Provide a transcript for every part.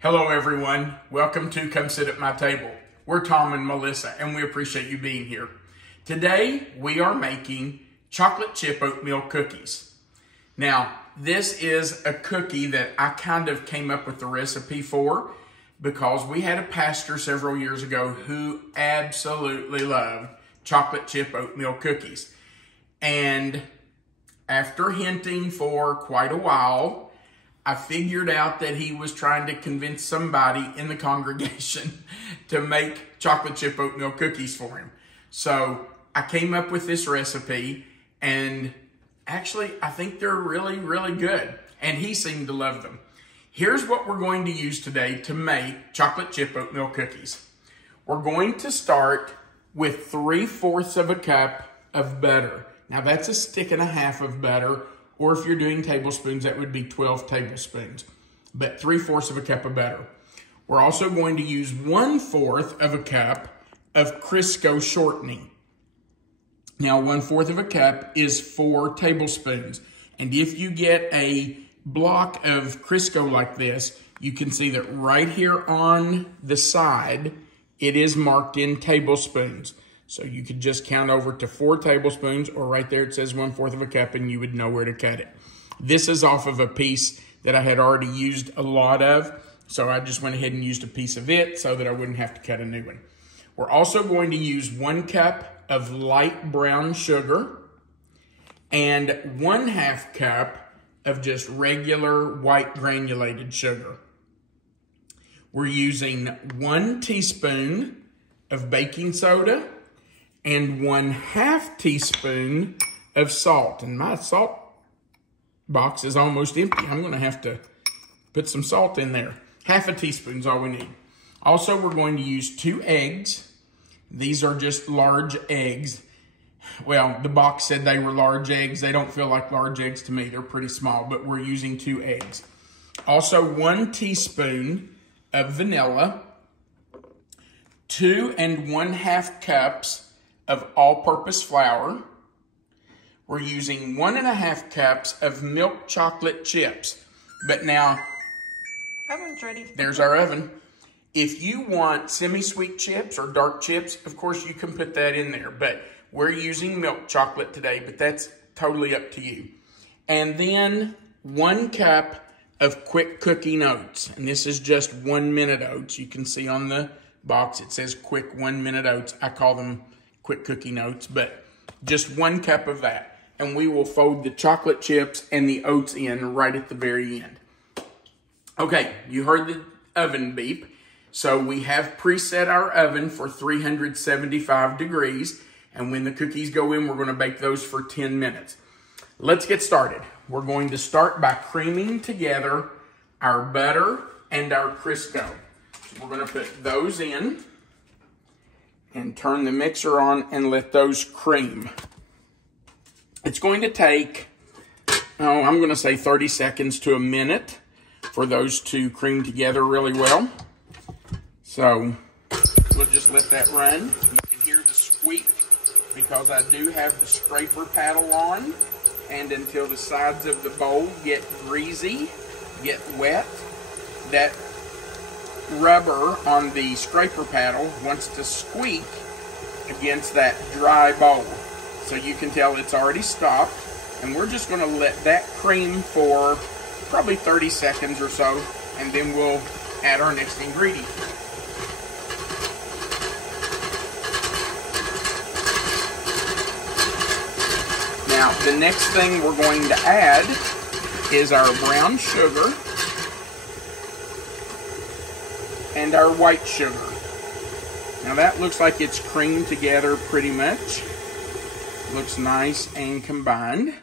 Hello everyone, welcome to Come Sit at My Table. We're Tom and Melissa and we appreciate you being here. Today we are making chocolate chip oatmeal cookies. Now this is a cookie that I kind of came up with the recipe for because we had a pastor several years ago who absolutely loved chocolate chip oatmeal cookies. And after hinting for quite a while, I figured out that he was trying to convince somebody in the congregation to make chocolate chip oatmeal cookies for him. So I came up with this recipe and actually I think they're really, really good. And he seemed to love them. Here's what we're going to use today to make chocolate chip oatmeal cookies. We're going to start with 3/4 of a cup of butter. Now that's a stick and a half of butter. Or if you're doing tablespoons, that would be 12 tablespoons. But 3/4 of a cup of butter. We're also going to use 1/4 of a cup of Crisco shortening. Now 1/4 of a cup is 4 tablespoons. And if you get a block of Crisco like this, you can see that right here on the side, it is marked in tablespoons. So you could just count over to 4 tablespoons, or right there it says 1/4 of a cup, and you would know where to cut it. This is off of a piece that I had already used a lot of, so I just went ahead and used a piece of it so that I wouldn't have to cut a new one. We're also going to use 1 cup of light brown sugar and 1/2 cup of just regular white granulated sugar. We're using 1 teaspoon of baking soda and 1/2 teaspoon of salt. And my salt box is almost empty. I'm gonna have to put some salt in there. 1/2 teaspoon is all we need. Also, we're going to use 2 eggs. These are just large eggs. Well, the box said they were large eggs. They don't feel like large eggs to me. They're pretty small, but we're using 2 eggs. Also, 1 teaspoon of vanilla, 2 1/2 cups of all-purpose flour. We're using 1 1/2 cups of milk chocolate chips. But now, oven's ready. There's our oven. If you want semi-sweet chips or dark chips, of course you can put that in there. But we're using milk chocolate today, but that's totally up to you. And then 1 cup of quick cooking oats. And this is just 1-minute oats. You can see on the box it says quick 1-minute oats. I call them quick cooking oats, but just 1 cup of that. And we will fold the chocolate chips and the oats in right at the very end. Okay, you heard the oven beep. So we have preset our oven for 375 degrees. And when the cookies go in, we're going to bake those for 10 minutes. Let's get started. We're going to start by creaming together our butter and our Crisco. So we're going to put those in and turn the mixer on and let those cream. It's going to take, I'm going to say 30 seconds to a minute for those to cream together really well. So we'll just let that run. You can hear the squeak because I do have the scraper paddle on. And until the sides of the bowl get greasy, get wet, that rubber on the scraper paddle wants to squeak against that dry bowl. So you can tell it's already stopped. And we're just going to let that cream for probably 30 seconds or so. And then we'll add our next ingredient. Now, the next thing we're going to add is our brown sugar and our white sugar. Now that looks like it's creamed together pretty much. Looks nice and combined.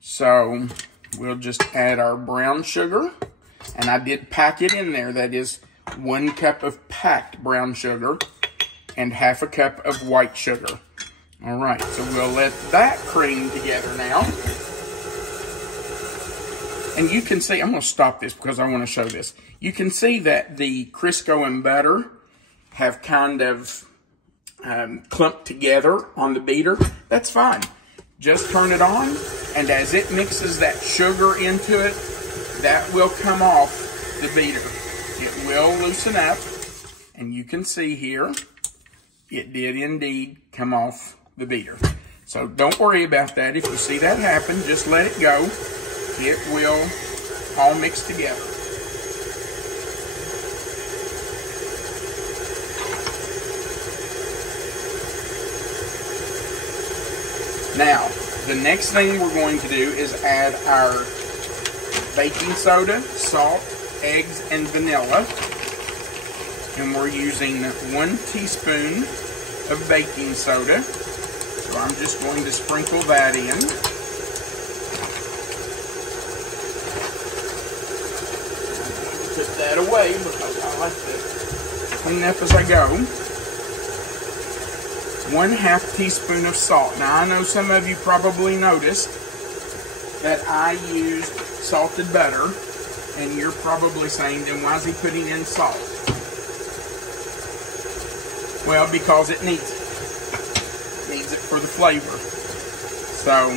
So we'll just add our brown sugar. And I did pack it in there. That is 1 cup of packed brown sugar and 1/2 cup of white sugar. All right, so we'll let that cream together now. And you can see, I'm going to stop this because I want to show this. You can see that the Crisco and butter have kind of clumped together on the beater. That's fine. Just turn it on, and as it mixes that sugar into it, that will come off the beater. it will loosen up. And you can see here, it did indeed come off the beater. So don't worry about that. If you see that happen, just let it go. It will all mix together. Now, the next thing we're going to do is add our baking soda, salt, eggs, and vanilla. And we're using 1 teaspoon of baking soda. So I'm just going to sprinkle that in. Put that away because I like to clean up as I go. 1/2 teaspoon of salt. Now I know some of you probably noticed that I used salted butter, and you're probably saying, then why is he putting in salt? Well, because it needs it. It needs it for the flavor. So,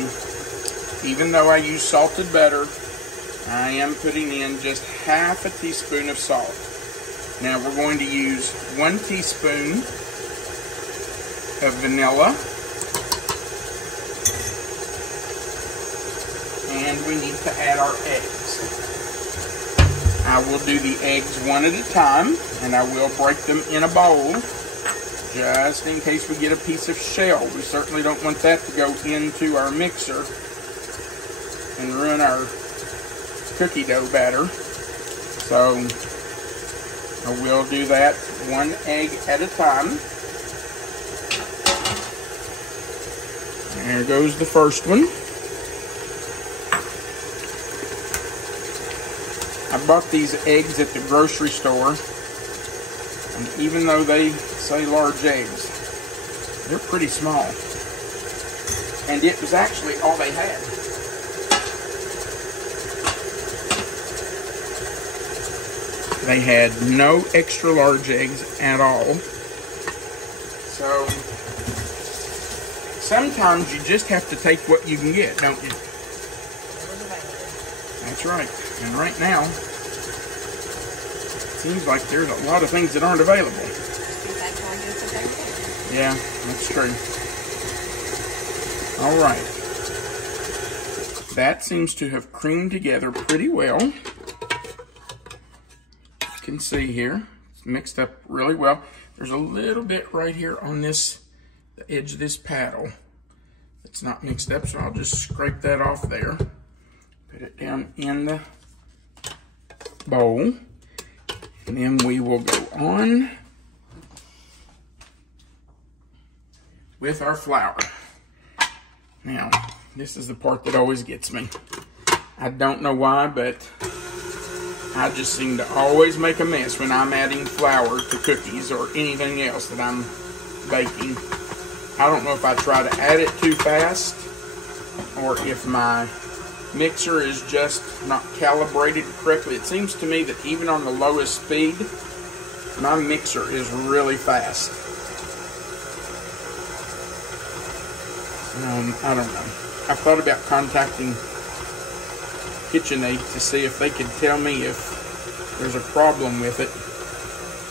even though I use salted butter, I am putting in just 1/2 teaspoon of salt. Now we're going to use 1 teaspoon of vanilla. And we need to add our eggs. I will do the eggs one at a time, and I will break them in a bowl just in case we get a piece of shell. We certainly don't want that to go into our mixer and ruin our cookie dough batter. So I will do that 1 egg at a time. There goes the first one. I bought these eggs at the grocery store, and even though they say large eggs, they're pretty small. And it was actually all they had. They had no extra large eggs at all. So sometimes you just have to take what you can get, don't you? That's right. And right now, it seems like there's a lot of things that aren't available. Yeah, that's true. All right. That seems to have creamed together pretty well. You can see here, it's mixed up really well. There's a little bit right here on this, the edge of this paddle. It's not mixed up, so I'll just scrape that off there. Put it down in the bowl. And then we will go on with our flour. Now, this is the part that always gets me. I don't know why, but I just seem to always make a mess when I'm adding flour to cookies or anything else that I'm baking. I don't know if I try to add it too fast or if my mixer is just not calibrated correctly. It seems to me that even on the lowest speed, my mixer is really fast. I don't know. I've thought about contacting KitchenAid to see if they could tell me if there's a problem with it.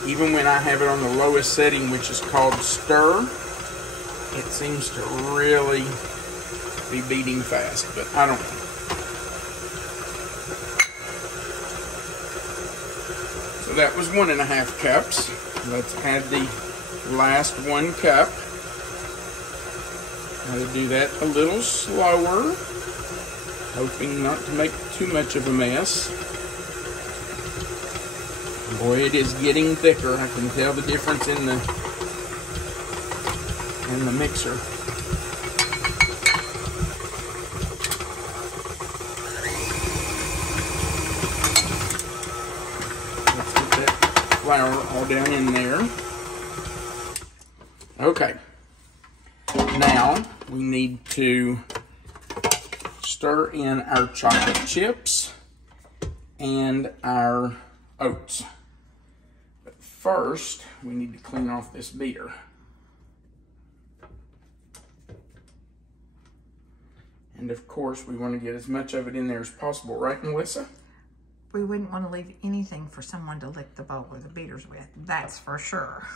Even when I have it on the lowest setting, which is called stir, it seems to really be beating fast, but I don't know. So that was 1.5 cups. Let's add the last 1 cup. Got to do that a little slower, hoping not to make too much of a mess. Boy, it is getting thicker. I can tell the difference in the mixer. Let's get that flour all down in there. Okay. Now we need to stir in our chocolate chips and our oats. But first, we need to clean off this beater. And of course, we want to get as much of it in there as possible, right, Melissa? We wouldn't want to leave anything for someone to lick the bowl or the beaters with. That's for sure.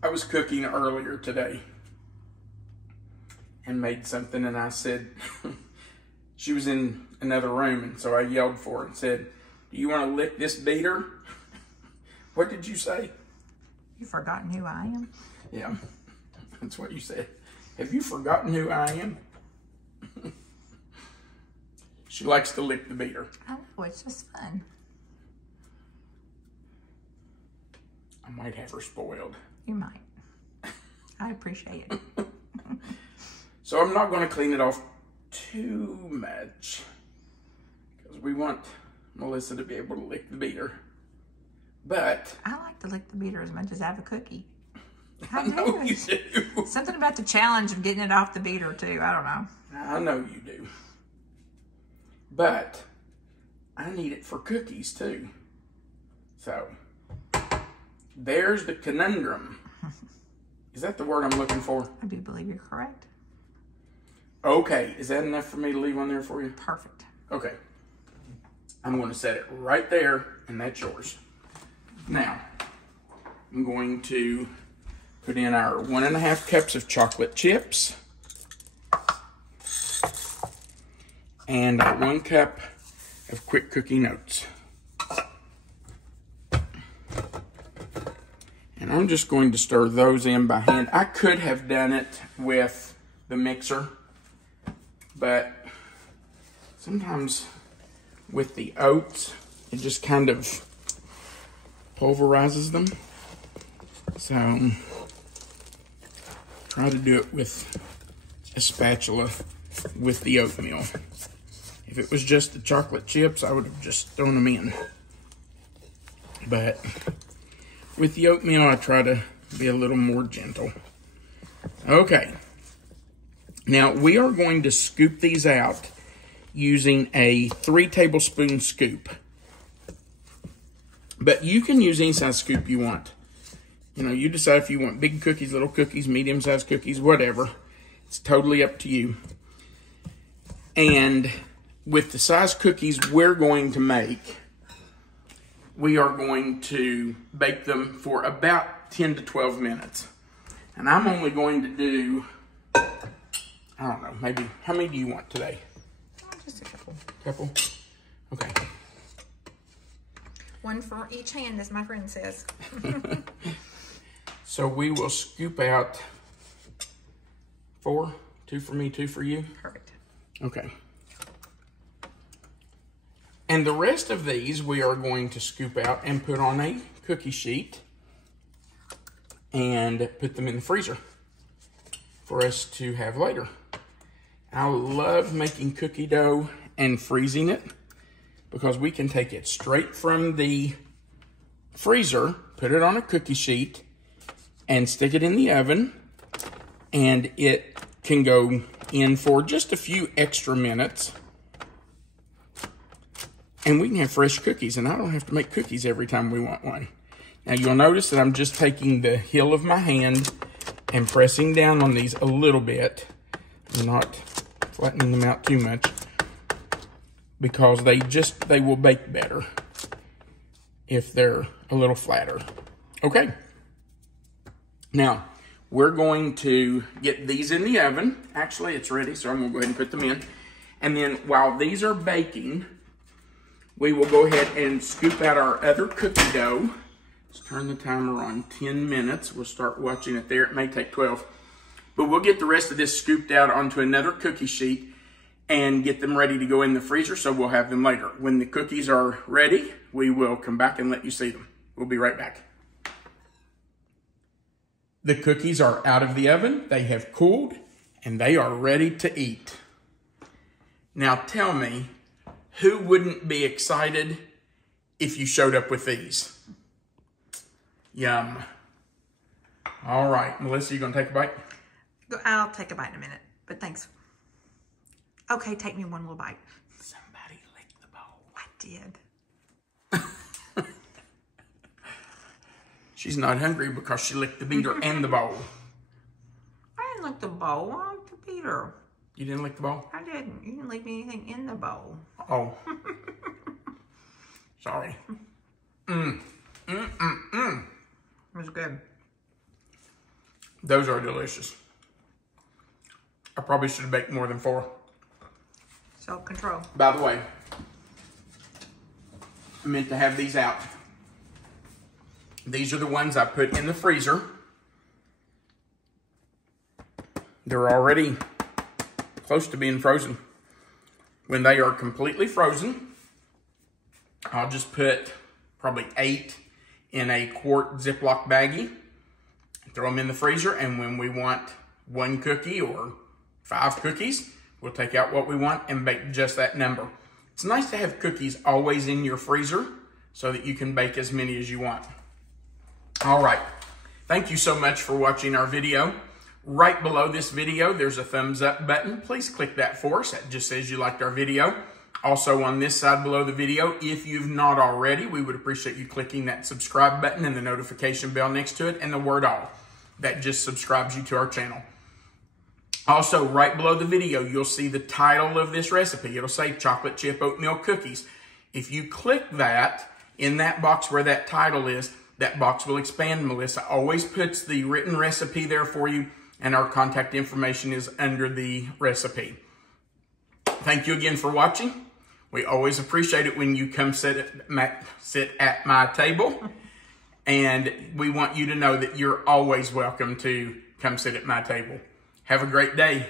I was cooking earlier today and made something, and I said, she was in another room, and so I yelled for her and said, "Do you want to lick this beater?" What did you say? You've forgotten who I am? Yeah, that's what you said. Have you forgotten who I am? She likes to lick the beater. Oh, it's just fun. I might have her spoiled. You might. I appreciate it. So I'm not going to clean it off too much because we want Melissa to be able to lick the beater. But I like to lick the beater as much as I have a cookie. I know you do. Something about the challenge of getting it off the beater too. I don't know. I know you do. But I need it for cookies too. So there's the conundrum. Is that the word I'm looking for? I do believe you're correct. Okay, is that enough for me to leave on there for you? Perfect. Okay. I'm going to set it right there, and that's yours. Now, I'm going to put in our 1.5 cups of chocolate chips and 1 cup of quick cooking oats. And I'm just going to stir those in by hand. I could have done it with the mixer, but sometimes with the oats, it just kind of pulverizes them. So try to do it with a spatula with the oatmeal. If it was just the chocolate chips, I would have just thrown them in. But with the oatmeal, I try to be a little more gentle. Okay. Now, we are going to scoop these out using a 3 tablespoon scoop. But you can use any size scoop you want. You know, you decide if you want big cookies, little cookies, medium-sized cookies, whatever. It's totally up to you. And with the size cookies we're going to make, we are going to bake them for about 10 to 12 minutes. And I'm only going to do, I don't know, maybe, how many do you want today? Just a couple. Couple? Okay. One for each hand, as my friend says. So we will scoop out 4, 2 for me, 2 for you. Perfect. Okay. And the rest of these we are going to scoop out and put on a cookie sheet and put them in the freezer for us to have later. I love making cookie dough and freezing it because we can take it straight from the freezer, put it on a cookie sheet, and stick it in the oven, and it can go in for just a few extra minutes. And we can have fresh cookies, and I don't have to make cookies every time we want one. Now, you'll notice that I'm just taking the heel of my hand and pressing down on these a little bit. I'm not flattening them out too much because they will bake better if they're a little flatter. Okay. Now, we're going to get these in the oven. Actually, it's ready, so I'm going to go ahead and put them in. And then while these are baking, we will go ahead and scoop out our other cookie dough. Let's turn the timer on 10 minutes. We'll start watching it there. It may take 12. But we'll get the rest of this scooped out onto another cookie sheet and get them ready to go in the freezer, so we'll have them later. When the cookies are ready, we will come back and let you see them. We'll be right back. The cookies are out of the oven. They have cooled, and they are ready to eat. Now tell me, who wouldn't be excited if you showed up with these? Yum. All right, Melissa, you gonna take a bite? I'll take a bite in a minute, but thanks. Okay, take me one little bite. Somebody licked the bowl. I did. She's not hungry because she licked the beater and the bowl. I didn't lick the bowl. I licked the beater. You didn't lick the bowl? I didn't. You didn't leave me anything in the bowl. Oh. Sorry. It was good. Those are delicious. I probably should have baked more than 4. Self-control. By the way, I meant to have these out. These are the ones I put in the freezer. They're already close to being frozen. When they are completely frozen, I'll just put probably 8 in a quart Ziploc baggie, throw them in the freezer, and when we want 1 cookie or 5 cookies, we'll take out what we want and bake just that number. It's nice to have cookies always in your freezer so that you can bake as many as you want. All right, thank you so much for watching our video. Right below this video, there's a thumbs up button. Please click that for us. That just says you liked our video. Also on this side below the video, if you've not already, we would appreciate you clicking that subscribe button and the notification bell next to it and the word all. That just subscribes you to our channel. Also, right below the video, you'll see the title of this recipe. It'll say chocolate chip oatmeal cookies. If you click that, in that box where that title is, that box will expand. Melissa always puts the written recipe there for you, and our contact information is under the recipe. Thank you again for watching. We always appreciate it when you come sit at my table. And we want you to know that you're always welcome to come sit at my table. Have a great day.